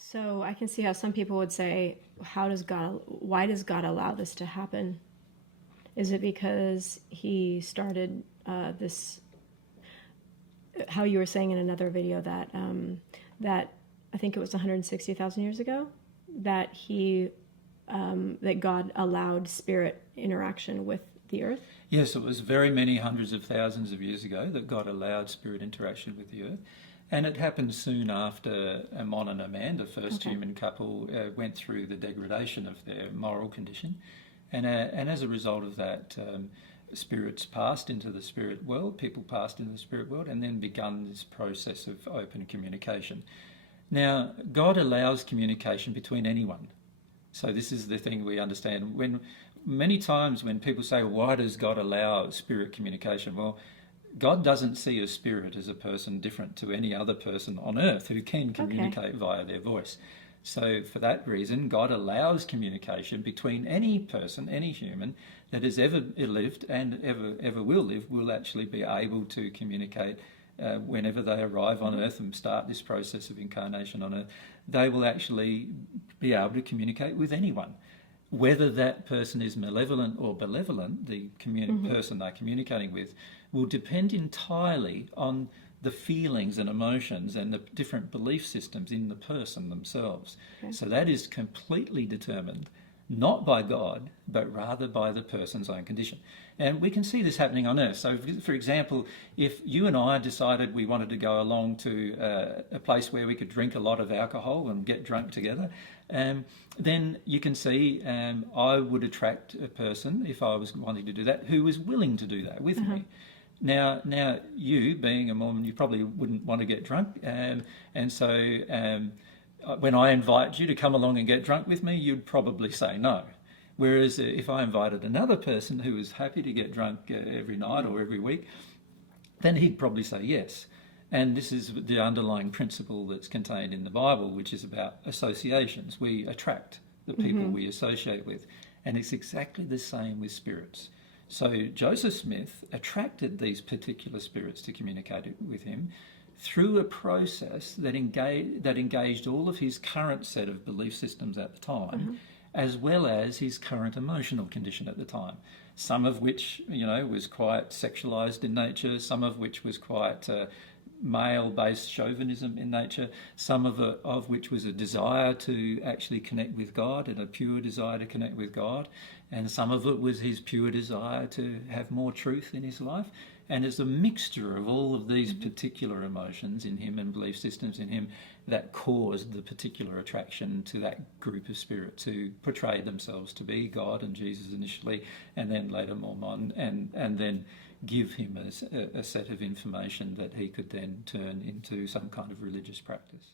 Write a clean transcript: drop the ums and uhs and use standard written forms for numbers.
So I can see how some people would say, why does God allow this to happen? Is it because he started this, how you were saying in another video that I think it was 160,000 years ago, that that God allowed spirit interaction with the earth? Yes, it was very many hundreds of thousands of years ago that God allowed spirit interaction with the earth. And it happened soon after Ammon and Amman, the first human couple, went through the degradation of their moral condition. And as a result of that, spirits passed into the spirit world, people passed into the spirit world, and then begun this process of open communication. Now, God allows communication between anyone. So this is the thing we understand. Many times when people say, why does God allow spirit communication? Well, God doesn't see a spirit as a person different to any other person on earth who can communicate via their voice. So for that reason, God allows communication between any person, any human that has ever lived and ever will live, will actually be able to communicate whenever they arrive on earth and start this process of incarnation on earth. They will actually be able to communicate with anyone. Whether that person is malevolent or benevolent, the person they're communicating with, will depend entirely on the feelings and emotions and the different belief systems in the person themselves. Okay. So that is completely determined, not by God, but rather by the person's own condition. And we can see this happening on earth. So, for example, if you and I decided we wanted to go along to a place where we could drink a lot of alcohol and get drunk together, then you can see I would attract a person, if I was wanting to do that, who was willing to do that with me. Now, you, being a Mormon, you probably wouldn't want to get drunk, and so when I invite you to come along and get drunk with me, you'd probably say no. Whereas if I invited another person who was happy to get drunk every night or every week, then he'd probably say yes. And this is the underlying principle that's contained in the Bible, which is about associations. We attract the people we associate with. And it's exactly the same with spirits. So Joseph Smith attracted these particular spirits to communicate with him through a process that engaged all of his current set of belief systems at the time, as well as his current emotional condition at the time. Some of which, was quite sexualized in nature, some of which was quite male-based chauvinism in nature, some of which was a desire to actually connect with God and a pure desire to connect with God, and some of it was his pure desire to have more truth in his life. And it's a mixture of all of these particular emotions in him and belief systems in him that caused the particular attraction to that group of spirits who portrayed themselves to be God and Jesus initially, and then later Mormon, and then give him a set of information that he could then turn into some kind of religious practice.